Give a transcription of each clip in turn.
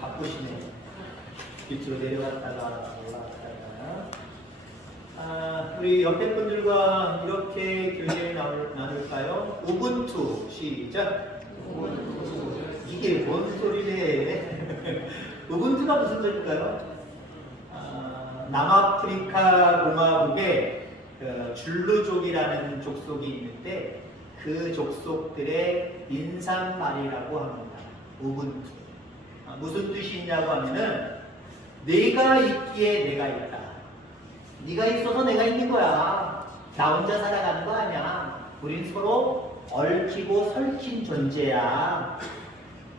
바쁘시네요. 밑으로 내려갔다가 올라갔다가. 우리 옆에 분들과 이렇게 교제를 나눌까요? 우분투 시작. 이게 뭔 소리래? 우분투가 무슨 소리일까요? 남아프리카 공화국에 줄루족이라는 족속이 있는데 그 족속들의 인사말이라고 합니다. 우분투. 무슨 뜻이 있냐고 하면은 내가 있기에 내가 있다. 네가 있어서 내가 있는 거야. 나 혼자 살아가는 거 아니야. 우린 서로 얽히고 설킨 존재야.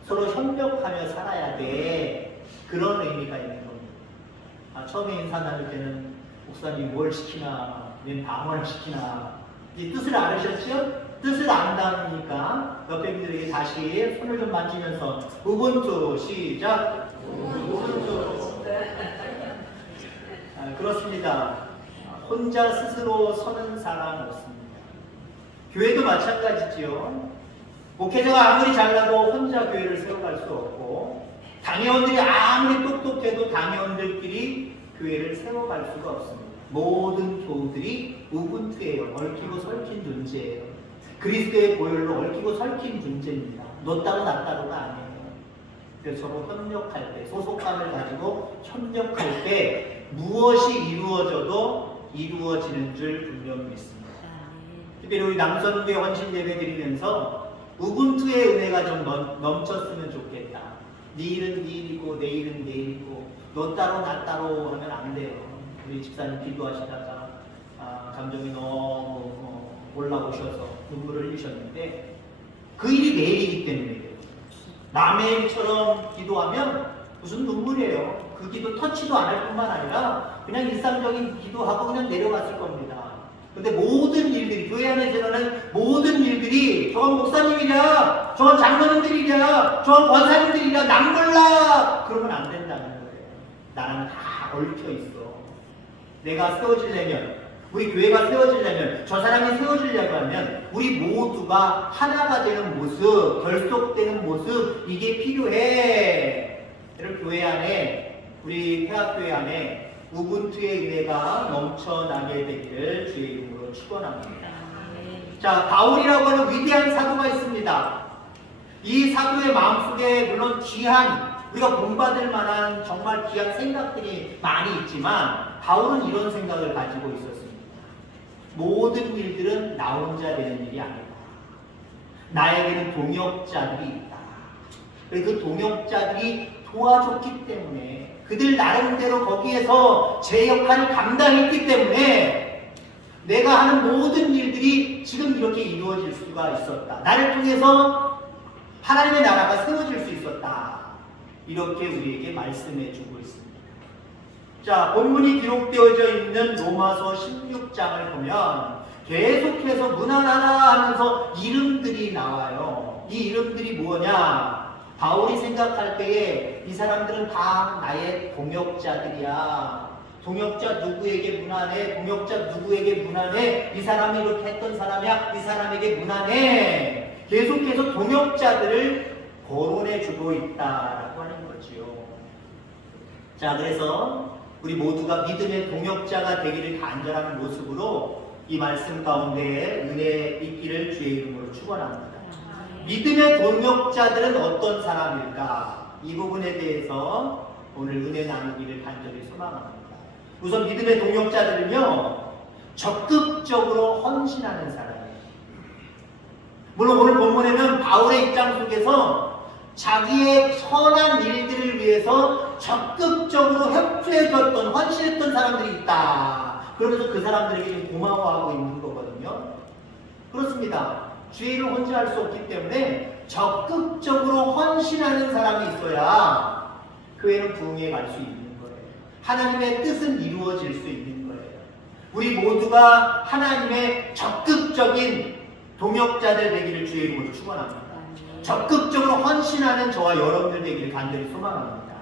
서로 협력하며 살아야 돼. 그런 의미가 있는 겁니다. 처음에 인사 나눌 때는 목사님 뭘 시키나, 웬 방언을 시키나 이 뜻을 알으셨죠? 뜻을 안다니까 옆에 분들에게 다시 손을 좀 만지면서 우분투 시작. 우분투. 그렇습니다. 혼자 스스로 서는 사람 없습니다. 교회도 마찬가지지요. 목회자가 아무리 잘나도 혼자 교회를 세워갈 수 없고 당회원들이 아무리 똑똑해도 당회원들끼리 교회를 세워갈 수가 없습니다. 모든 교우들이 우분투예요. 얽히고 설킨 존재예요. 그리스도의 보혈로 얽히고 설킨 존재입니다. 너 따로 나 따로가 아니에요. 그래서 서로 협력할 때, 소속감을 가지고 협력할 때 무엇이 이루어져도 이루어지는 줄 분명히 믿습니다. 특별히 우리 남선교회 헌신 예배 드리면서 우분투의 은혜가 좀 넘쳤으면 좋겠다. 네 일은 네 일이고 내 일은 내 일이고 너 따로 나 따로 하면 안 돼요. 우리 집사님 기도하시다가 감정이 너무 올라오셔서 눈물을 흘리셨는데 그 일이 내 일이기 때문에 남의 일처럼 기도하면 무슨 눈물이에요. 그 기도 터치도 안 할 뿐만 아니라 그냥 일상적인 기도하고 그냥 내려갔을 겁니다. 근데 모든 일들이, 교회 안에서 일어나는 모든 일들이 저건 목사님이랴, 저건 장로님들이랴, 저건 권사님들이랴, 남 몰라! 그러면 안 된다는 거예요. 나는 다 얽혀 있어. 내가 세워지려면, 우리 교회가 세워지려면, 저 사람이 세워지려고 하면 우리 모두가 하나가 되는 모습, 결속되는 모습, 이게 필요해. 여러분, 교회 안에, 우리 폐학교회 안에 우분투의 은혜가 넘쳐나게 되기를 주의 이름으로 축원합니다. 자, 바울이라고 하는 위대한 사도가 있습니다. 이 사도의 마음속에 물론 귀한, 우리가 본받을 만한 정말 귀한 생각들이 많이 있지만 바울은 이런 생각을 가지고 있었습니다. 모든 일들은 나 혼자 되는 일이 아니다. 나에게는 동역자들이 있다. 그 동역자들이 도와줬기 때문에 그들 나름대로 거기에서 제 역할을 감당했기 때문에 내가 하는 모든 일들이 지금 이렇게 이루어질 수가 있었다. 나를 통해서 하나님의 나라가 세워질 수 있었다. 이렇게 우리에게 말씀해 주고 있습니다. 자, 본문이 기록되어져 있는 로마서 16장을 보면 계속해서 무난하나 하면서 이름들이 나와요. 이 이름들이 뭐냐? 바울이 생각할 때에 이 사람들은 다 나의 동역자들이야. 동역자 누구에게 무난해? 동역자 누구에게 무난해? 이 사람이 이렇게 했던 사람이야. 이 사람에게 무난해. 계속해서 동역자들을 거론해주고 있다라고 하는 거지요. 자, 그래서 우리 모두가 믿음의 동역자가 되기를 간절한 모습으로 이 말씀 가운데 은혜 있기를 주의 이름으로 축원합니다. 믿음의 동역자들은 어떤 사람일까? 이 부분에 대해서 오늘 은혜 나누기를 간절히 소망합니다. 우선 믿음의 동역자들은요, 적극적으로 헌신하는 사람이에요. 물론 오늘 본문에는 바울의 입장 속에서 자기의 선한 일들을 위해서 적극적으로 협조해줬던, 헌신했던 사람들이 있다. 그러면서 그 사람들에게 좀 고마워하고 있는 거거든요. 그렇습니다. 주의 일을 혼자 할 수 없기 때문에 적극적으로 헌신하는 사람이 있어야 교회는 부흥해 갈 수 있는 거예요. 하나님의 뜻은 이루어질 수 있는 거예요. 우리 모두가 하나님의 적극적인 동역자들 되기를 주의 이름으로 축원합니다. 적극적으로 헌신하는 저와 여러분들 되기를 간절히 소망합니다.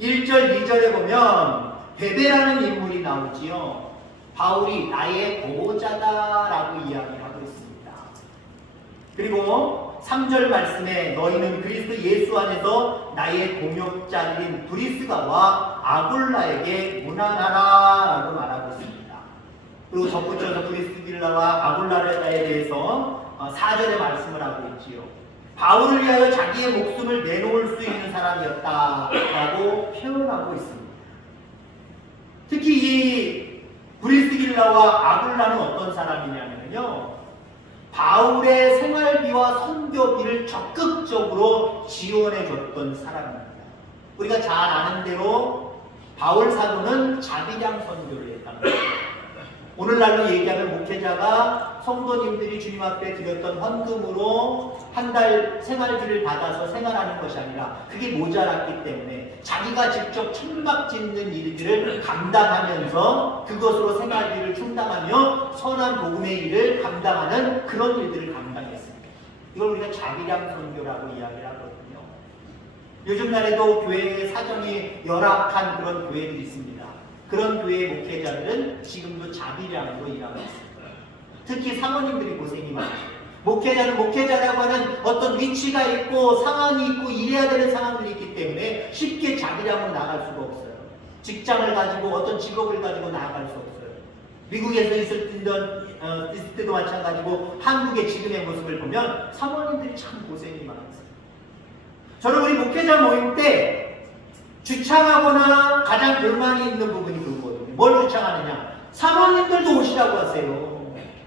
1절, 2절에 보면 베베라는 인물이 나오지요. 바울이 나의 보호자다라고 이야기하고 있습니다. 그리고 3절 말씀에 너희는 그리스도 예수 안에서 나의 동역자인 브리스가와 아굴라에게 문안하라 라고 말하고 있습니다. 그리고 덧붙여서 브리스길라와 아굴라에 대해서 4절에 말씀을 하고 있지요. 바울을 위하여 자기의 목숨을 내놓을 수 있는 사람이었다라고 표현하고 있습니다. 특히 이 브리스길라와 아굴라는 어떤 사람이냐면요, 바울의 생활비와 선교비를 적극적으로 지원해줬던 사람입니다. 우리가 잘 아는 대로 바울 사도는 자비량 선교를 했답니다. 오늘날로 얘기하면 목회자가 성도님들이 주님 앞에 드렸던 헌금으로 한 달 생활비를 받아서 생활하는 것이 아니라 그게 모자랐기 때문에 자기가 직접 천막 짓는 일들을 감당하면서 그것으로 생활비를 충당하며 선한 복음의 일을 감당하는 그런 일들을 감당했습니다. 이걸 우리가 자비량 선교라고 이야기를 하거든요. 요즘 날에도 교회의 사정이 열악한 그런 교회들이 있습니다. 그런 교회의 목회자들은 지금도 자비량으로 일하고 있습니다. 특히 사모님들이 고생이 많으시죠. 목회자는 목회자라고 하는 어떤 위치가 있고 상황이 있고 일해야 되는 상황들이 있기 때문에 쉽게 자비량으로 나갈 수가 없어요. 직장을 가지고 어떤 직업을 가지고 나아갈 수 없어요. 미국에서 있을 때도 마찬가지고 한국의 지금의 모습을 보면 사모님들이 참 고생이 많았어요. 저는 우리 목회자 모임 때 주창하거나 가장 불만이 있는 부분이 그거거든요. 뭘 주창하느냐? 사모님들도 오시라고 하세요.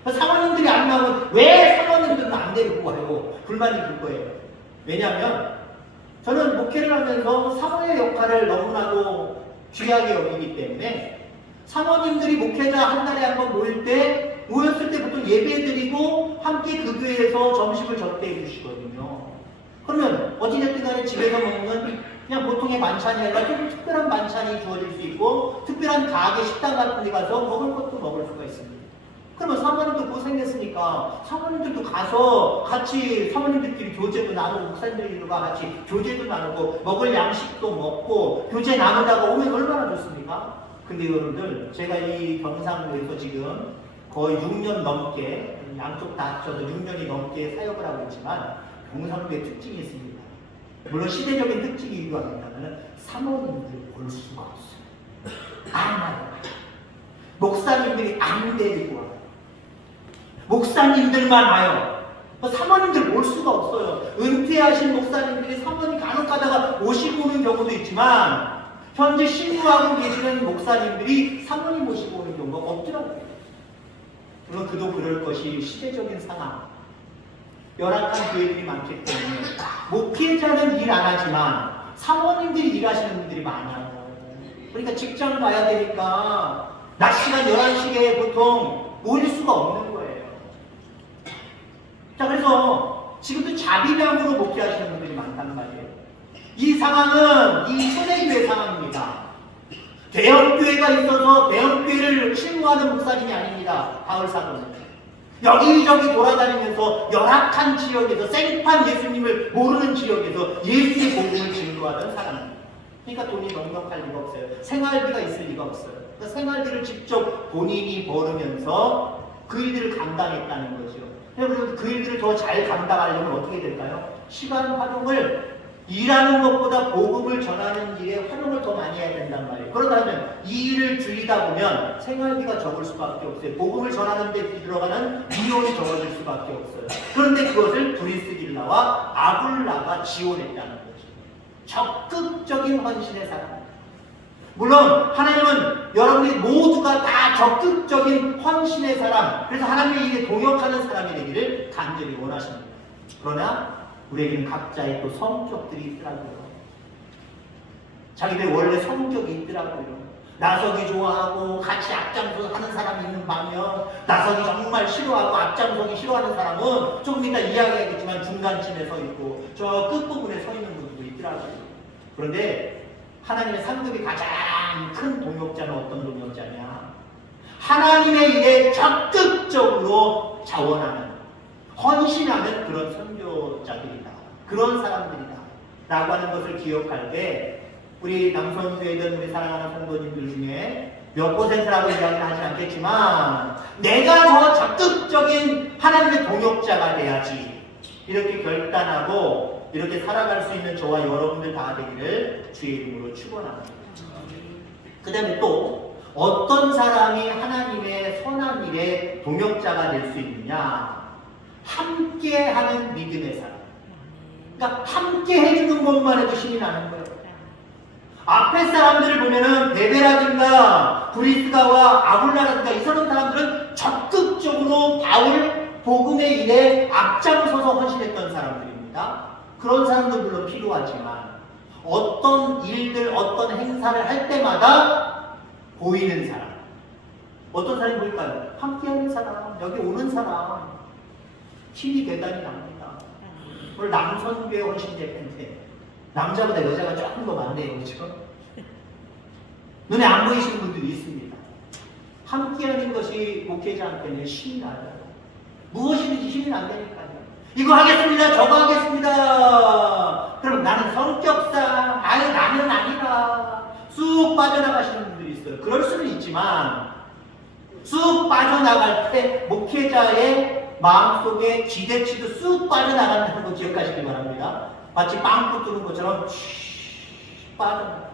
사모님들이 안 나오면 왜 사모님들은 안 데리고 와요? 불만이 들 거예요. 왜냐하면 저는 목회를 하면서 사모의 역할을 너무나도 귀하게 여기기 때문에 사모님들이 목회자 한 달에 한 번 모였을 때 보통 예배드리고 함께 그 교회에서 점심을 접대해 주시거든요. 그러면 어찌됐든 간에 집에서 먹는 그냥 보통의 반찬이 아니라 좀 특별한 반찬이 주어질 수 있고 특별한 가게 식당 같은 데 가서 먹을 것도 먹을 수가 있습니다. 그러면 사모님도 고생했으니까 사모님들도 가서 같이 사모님들끼리 교제도 나누고 목사님들과 같이 교제도 나누고 먹을 양식도 먹고 교제 나누다가 오면 얼마나 좋습니까? 근데 여러분들 제가 이 경상도에서 지금 거의 6년 넘게 양쪽 다 합쳐서 6년이 넘게 사역을 하고 있지만 경상도의 특징이 있습니다. 물론 시대적인 특징이 유효합니다만 사모님들 올 수가 없어요. 안 와요. 목사님들이 안 데리고 와요. 목사님들만 와요. 사모님들 올 수가 없어요. 은퇴하신 목사님들이 사모님 간혹 가다가 오시고 오는 경우도 있지만 현재 신부하고 계시는 목사님들이 사모님 모시고 오는 경우가 없더라고요. 물론 그도 그럴 것이 시대적인 상황, 열악한 교회들이 많기 때문에 목회자는 일 안 하지만 사모님들이 일하시는 분들이 많아요. 그러니까 직장 가야 되니까 낮 시간 11시에 보통 모일 수가 없는 거예요. 자, 그래서 지금도 자비량으로 목회하시는 분들이 많단 말이에요. 이 상황은 이 초대교회 상황입니다. 대형교회가 있어서 대형교회를 실무하는 목사님이 아닙니다. 바울 사도는 여기저기 돌아다니면서 열악한 지역에서 생판 예수님을 모르는 지역에서 예수의 복음을 증거하던 사람입니다. 그러니까 돈이 넉넉할 리가 없어요. 생활비가 있을 리가 없어요. 그러니까 생활비를 직접 본인이 벌으면서 그 일들을 감당했다는 거죠. 그리고 그 일들을 더 잘 감당하려면 어떻게 될까요? 시간 활용을 일하는 것보다 복음을 전하는 일에 활용을 더 많이 해야 된단 말이에요. 그러다면 이 일을 줄이다 보면 생활비가 적을 수밖에 없어요. 복음을 전하는 데 들어가는 비용이 적어질 수밖에 없어요. 그런데 그것을 브리스길라와 아굴라가 지원했다는 거죠. 적극적인 헌신의 사람. 물론 하나님은 여러분들이 모두가 다 적극적인 헌신의 사람, 그래서 하나님의 일에 동역하는 사람이 되기를 간절히 원하십니다. 그러나 우리에게는 각자의 또 성격들이 있더라고요. 자기들 원래 성격이 있더라고요. 나서기 좋아하고 같이 앞장서 하는 사람이 있는 반면 나서기 정말 싫어하고 앞장서기 싫어하는 사람은 조금 이따 이야기하겠지만 중간쯤에 서 있고 저 끝부분에 서 있는 분들도 있더라고요. 그런데 하나님의 상급이 가장 큰 동역자는 어떤 동역자냐? 하나님의 일에 적극적으로 자원하는, 헌신하는 그런 선교자들이다. 그런 사람들이다. 라고 하는 것을 기억할 때 우리 남성교회든 우리 사랑하는 성도님들 중에 몇 %라고 이야기는 하지 않겠지만 내가 더 적극적인 하나님의 동역자가 돼야지. 이렇게 결단하고 이렇게 살아갈 수 있는 저와 여러분들 다 되기를 주의 이름으로 축원합니다. 그 다음에 또 어떤 사람이 하나님의 선한 일에 동역자가 될 수 있느냐? 함께하는 믿음의 사람. 그러니까 함께 해주는 것만 해도 신이 나는 거예요. 앞에 사람들을 보면은 베베라든가 브리스가와 아굴라라든가 이 사람들은 적극적으로 바울 복음의 일에 앞장서서 헌신했던 사람들입니다. 그런 사람도 물론 필요하지만 어떤 일들, 어떤 행사를 할 때마다 보이는 사람. 어떤 사람이 보일까요? 함께하는 사람, 여기 오는 사람. 힘이 대단히 납니다. 오늘 남선교회 헌신제인데 남자보다 여자가 조금 더 많네요. 그렇죠? 눈에 안 보이시는 분들이 있습니다. 함께하는 것이 목회자한테는 신이 나요. 무엇이든지 신이 난다니까요. 이거 하겠습니다. 저거 하겠습니다. 그럼 나는 성격상 아유 나는 아니다. 쑥 빠져나가시는 분들이 있어요. 그럴 수는 있지만 쑥 빠져나갈 때 목회자의 마음속에 지대치도 쑥 빠져나간다는 거 기억하시기 바랍니다. 마치 빵꾸 뚫는 것처럼 빠져나가.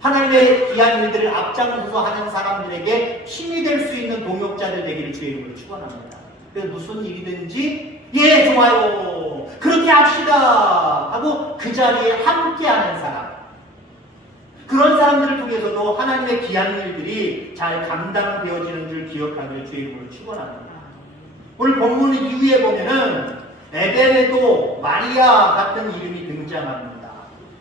하나님의 귀한 일들을 앞장서서 하는 사람들에게 힘이 될 수 있는 동역자들 되기를 주의 이름으로 축원합니다. 그래서 무슨 일이든지 예 좋아요 그렇게 합시다 하고 그 자리에 함께하는 사람. 그런 사람들을 통해서도 하나님의 귀한 일들이 잘 감당되어지는 줄 기억하기를 주의 이름으로 축원합니다. 오늘 본문 이후에 보면은 에베레도 마리아 같은 이름이 등장합니다.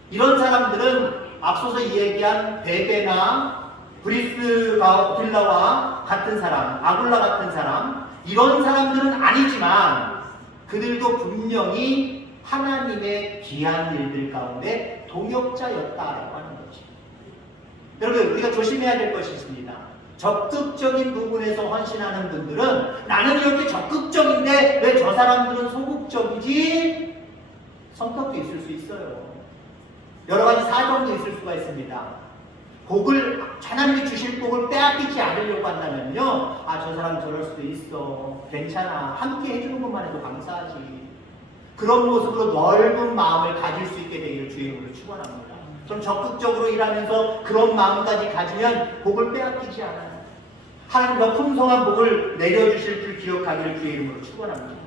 이런 사람들은 앞서서 얘기한 베베나 브리스길라와 같은 사람, 아굴라 같은 사람, 이런 사람들은 아니지만 그들도 분명히 하나님의 귀한 일들 가운데 동역자였다라고 하는 거죠. 여러분, 우리가 조심해야 될 것이 있습니다. 적극적인 부분에서 헌신하는 분들은 나는 이렇게 적극적인데 왜 저 사람들은 소극적이지? 성격도 있을 수 있어요. 여러 가지 사정도 있을 수가 있습니다. 복을, 하나님이 주실 복을 빼앗기지 않으려고 한다면요. 아, 저 사람 저럴 수도 있어. 괜찮아. 함께 해주는 것만 해도 감사하지. 그런 모습으로 넓은 마음을 가질 수 있게 되기를 주의 이름으로 축원합니다. 좀 적극적으로 일하면서 그런 마음까지 가지면 복을 빼앗기지 않아요. 하나님 더 풍성한 복을 내려주실 줄 기억하기를 주의 이름으로 축원합니다.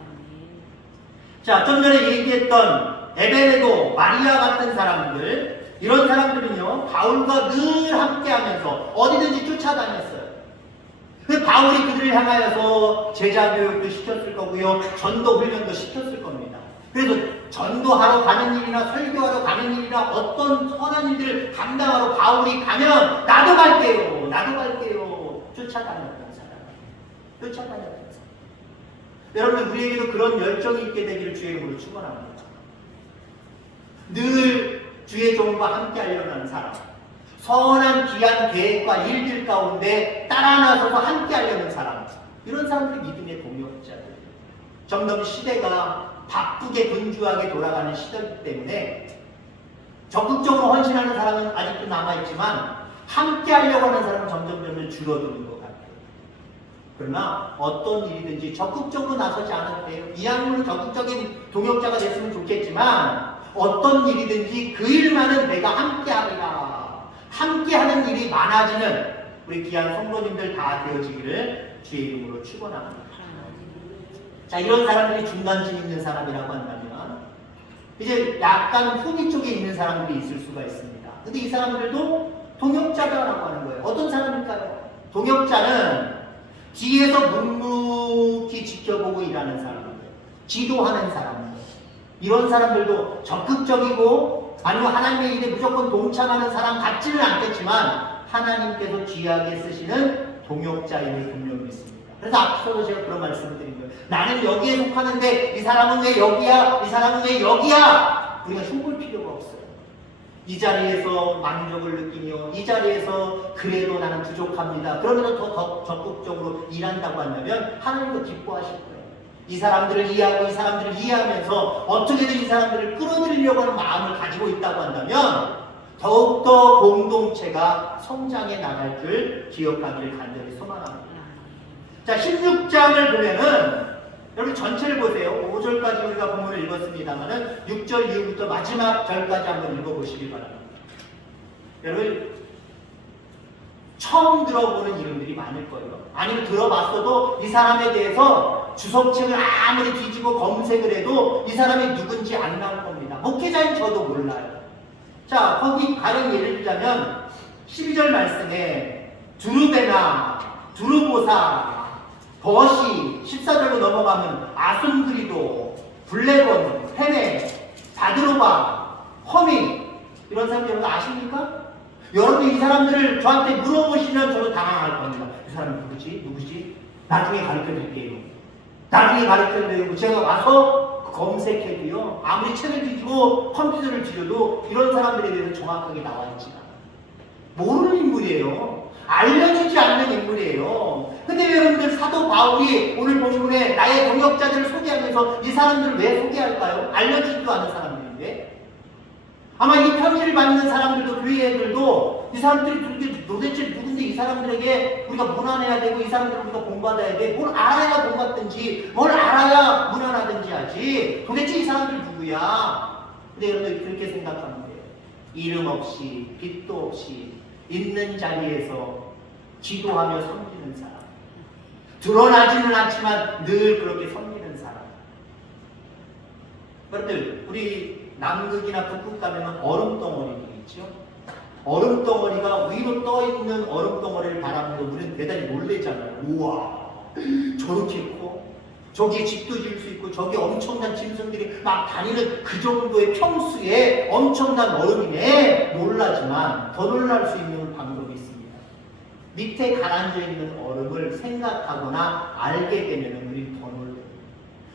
자, 좀 전에 얘기했던 에베레도, 마리아 같은 사람들, 이런 사람들은요, 바울과 늘 함께하면서 어디든지 쫓아다녔어요. 그 바울이 그들을 향하여서 제자 교육도 시켰을 거고요, 전도 훈련도 시켰을 겁니다. 그래서 전도하러 가는 일이나 설교하러 가는 일이나 어떤 선한 일들을 감당하러 바울이 가면 나도 갈게요, 나도 갈게요. 쫓아다녔던 사람. 쫓아다녔던 사람. 여러분, 우리에게도 그런 열정이 있게 되기를 주의 이름으로 축원합니다. 늘 주의 종과 함께 하려고 하는 사람, 선한 귀한 계획과 일들 가운데 따라 나서서 함께 하려는 사람, 이런 사람들이 믿음의 동역자들. 점점 시대가 바쁘게 분주하게 돌아가는 시대이기 때문에 적극적으로 헌신하는 사람은 아직도 남아있지만 함께 하려고 하는 사람은 점점 줄어드는 것 같아요. 그러나 어떤 일이든지 적극적으로 나서지 않아도 돼요. 이왕이면 적극적인 동역자가 됐으면 좋겠지만 어떤 일이든지 그 일만은 내가 함께 하리라. 함께 하는 일이 많아지는 우리 귀한 성도님들 다 되어지기를 주의 이름으로 축원합니다. 자, 이런 사람들이 중간쯤 있는 사람이라고 한다면 이제 약간 후미 쪽에 있는 사람들이 있을 수가 있습니다. 근데 이 사람들도 동역자라고 하는 거예요. 어떤 사람일까요? 동역자는 뒤에서 묵묵히 지켜보고 일하는 사람들, 지도하는 사람들, 이런 사람들도 적극적이고 아니면 하나님의 일에 무조건 동참하는 사람 같지는 않겠지만 하나님께서 귀하게 쓰시는 동역자임을 분명히 있습니다. 그래서 앞서도 제가 그런 말씀을 드린 거예요. 나는 여기에 속하는데 이 사람은 왜 여기야? 이 사람은 왜 여기야? 우리가 흉볼 필요가 없어요. 이 자리에서 만족을 느끼며 이 자리에서 그래도 나는 부족합니다. 그러면 더 적극적으로 일한다고 한다면 하나님도 기뻐하실 거예요. 이 사람들을 이해하고 이 사람들을 이해하면서 어떻게든 이 사람들을 끌어들이려고 하는 마음을 가지고 있다고 한다면 더욱더 공동체가 성장해 나갈 줄 기억하기를 간절히 소망합니다. 자, 16장을 보면은 여러분 전체를 보세요. 5절까지 우리가 본문을 읽었습니다만은 6절 이후부터 마지막 절까지 한번 읽어보시기 바랍니다. 여러분 처음 들어보는 이름들이 많을 거예요. 아니면 들어봤어도 이 사람에 대해서 주석책을 아무리 뒤지고 검색을 해도 이 사람이 누군지 안 나올 겁니다. 목회자인 저도 몰라요. 자, 거기 가령 예를 들자면 12절 말씀에 두루베나, 두루보사, 버시, 14절로 넘어가면 아순그리도, 블레본, 헤네, 바드로바, 허미 이런 사람들 여러분 아십니까? 여러분 이 사람들을 저한테 물어보시면 저도 당황할 겁니다. 이 사람이 누구지? 나중에 가르쳐드릴게요. 나중에 가르쳐드리고 제가 와서 검색해도요. 아무리 책을 뒤지고 컴퓨터를 뒤져도 이런 사람들에 대해서 정확하게 나와 있지가 않아요. 모르는 인물이에요. 알려주지 않는 인물이에요. 근데 여러분들 사도 바울이 오늘 본문에 나의 동역자들을 소개하면서 이 사람들을 왜 소개할까요? 알려주지도 않은 사람들인데 아마 이 편지를 받는 사람들도 교회 애들도 이 사람들이 도대체 누군데 이 사람들에게 우리가 문안해야 되고 이 사람들을 우리가 본받아야 돼. 뭘 알아야 본받든지 뭘 알아야 문안하든지 하지. 도대체 이 사람들 누구야? 근데 여러분들 그렇게 생각하면 돼요. 이름 없이 빛도 없이 있는 자리에서 기도하며 섬기는 사람. 드러나지는 않지만 늘 그렇게 섬기는 사람. 여러분들 우리 남극이나 북극 가면 얼음덩어리들이 있죠. 얼음덩어리가 위로 떠있는 얼음덩어리를 바라보고 우리는 대단히 놀래잖아요. 우와 저렇게 커? 저기에 집도 지을 수 있고 저기 엄청난 짐승들이 막 다니는 그 정도의 평수에 엄청난 얼음이네 놀라지만 더 놀랄 수 있는 방법이 있습니다. 밑에 가라앉아 있는 얼음을 생각하거나 알게 되면 우리는 더 놀라요.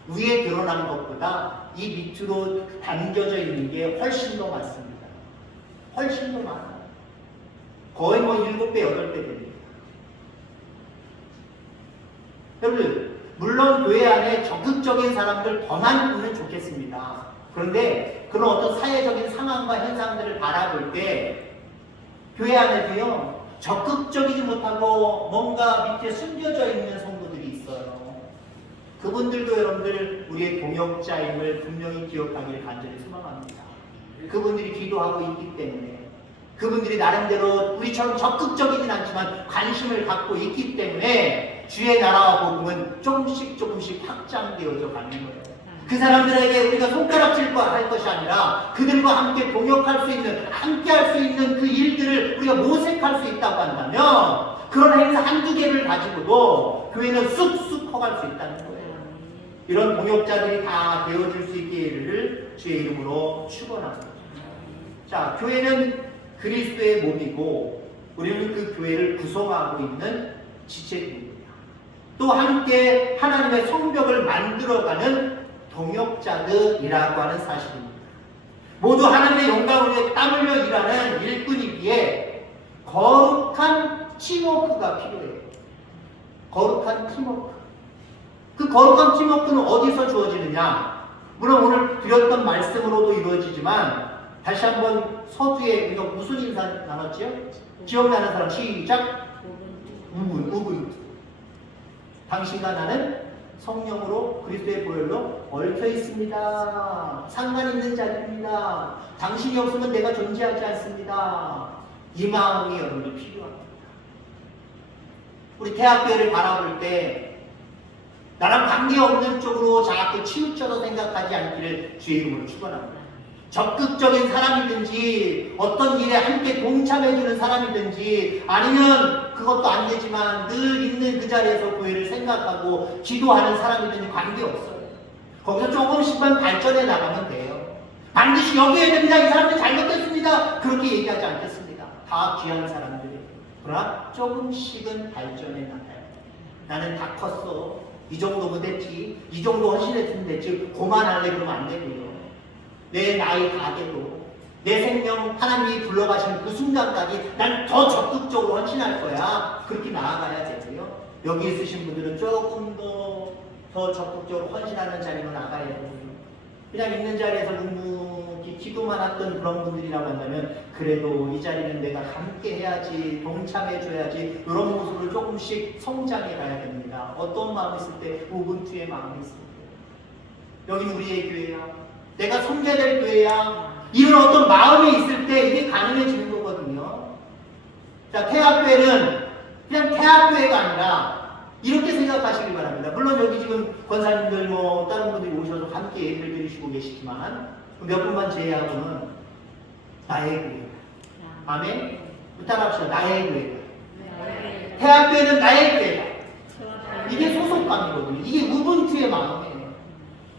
위에 드러난 것보다 이 밑으로 담겨져 있는 게 훨씬 더 많습니다. 훨씬 더 많아요. 거의 뭐 7배, 8배 됩니다. 여러분, 물론 교회 안에 적극적인 사람들 더 많으면 좋겠습니다. 그런데 그런 어떤 사회적인 상황과 현상들을 바라볼 때 교회 안에도요, 적극적이지 못하고 뭔가 밑에 숨겨져 있는 성도들이 있어요. 그분들도 여러분들 우리의 동역자임을 분명히 기억하기를 간절히 소망합니다. 그분들이 기도하고 있기 때문에 그분들이 나름대로 우리처럼 적극적이진 않지만 관심을 갖고 있기 때문에 주의 나라와 복음은 조금씩 확장되어져 가는 거예요. 그 사람들에게 우리가 손가락질 할 것이 아니라 그들과 함께 동역할 수 있는, 함께 할 수 있는 그 일들을 우리가 모색할 수 있다고 한다면 그런 행사 한두 개를 가지고도 교회는 쑥쑥 커갈 수 있다는 거예요. 이런 동역자들이 다 되어줄 수 있기를 주의 이름으로 축원합니다. 자, 교회는 그리스도의 몸이고 우리는 그 교회를 구성하고 있는 지체들입니다. 또 함께 하나님의 성벽을 만들어가는 동역자들이라고 하는 사실입니다. 모두 하나님의 영광을 위해 땀 흘려 일하는 일꾼이기에 거룩한 팀워크가 필요해요. 거룩한 팀워크. 그 거룩한 팀워크는 어디서 주어지느냐? 물론 오늘 드렸던 말씀으로도 이루어지지만 다시 한번 서두에 우리가 무슨 인사 나눴지요? 기억나는 사람 시작! 우군. 당신과 나는 성령으로 그리스도의 보혈로 얽혀 있습니다. 상관 있는 자리입니다. 당신이 없으면 내가 존재하지 않습니다. 이 마음이 여러분들 필요합니다. 우리 대학교를 바라볼 때 나랑 관계없는 쪽으로 자꾸 치우쳐서 생각하지 않기를 주의 이름으로 축원합니다. 적극적인 사람이든지 어떤 일에 함께 동참해주는 사람이든지 아니면 그것도 안 되지만 늘 있는 그 자리에서 교회를 생각하고 기도하는 사람이든지 관계없어요. 거기서 조금씩만 발전해 나가면 돼요. 반드시 여기에 됩니다. 이 사람들 잘못됐습니다. 그렇게 얘기하지 않겠습니다. 다 귀한 사람들이에요. 그러나 조금씩은 발전해 나가요. 나는 다 컸어. 이 정도면 됐지. 이 정도 헌신했으면 됐지. 그만할래 그러면 안 되고요. 내 나이 다 돼도 내 생명 하나님이 불러가시는 그 순간까지 난 더 적극적으로 헌신할 거야. 그렇게 나아가야 되고요. 여기 있으신 분들은 조금 더 적극적으로 헌신하는 자리로 나가야 되고요. 그냥 있는 자리에서 묵묵히 기도만 했던 그런 분들이라고 한다면 그래도 이 자리는 내가 함께 해야지, 동참해 줘야지 이런 모습으로 조금씩 성장해 가야 됩니다. 어떤 마음이 있을 때 우분투의 마음이 있습니다. 여기는 우리의 교회야. 내가 섬겨야 될 교회야. 이런 어떤 마음이 있을 때 이게 가능해지는 거거든요. 자, 태학교회는 그냥 태학교회가 아니라 이렇게 생각하시길 바랍니다. 물론 여기 지금 권사님들 뭐 다른 분들이 오셔서 함께 예배를 드리시고 계시지만 몇 분만 제외하고는 나의 교회. 아멘? 부탁합시다. 나의 교회. 태학교회는 나의 교회다. 이게 소속감이거든요. 이게 우분투의 마음이에요.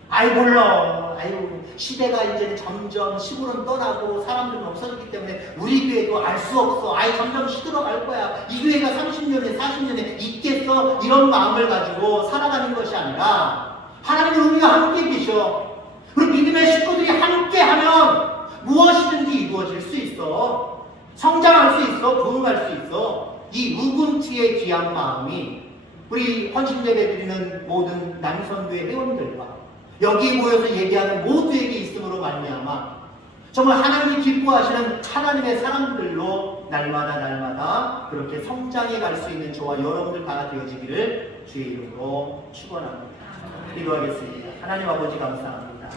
아이 몰라. 아유 시대가 이제 점점 시골은 떠나고 사람들은 없어졌기 때문에 우리 교회도 알 수 없어. 아이 점점 시들어갈 거야. 이 교회가 30년에 40년에 있겠어. 이런 마음을 가지고 살아가는 것이 아니라 하나님은 우리와 함께 계셔. 우리 믿음의 식구들이 함께하면 무엇이든지 이루어질 수 있어. 성장할 수 있어. 부흥할 수 있어. 이 우분투의 귀한 마음이 우리 헌신 예배 드리는 모든 남선교회 회원들과 여기 모여서 얘기하는 모두에게 있음으로 말미암아 정말 하나님이 기뻐하시는 하나님의 사람들로 날마다 그렇게 성장해 갈 수 있는 저와 여러분들 다 되어지기를 주의 이름으로 축원합니다. 기도하겠습니다. 하나님 아버지 감사합니다.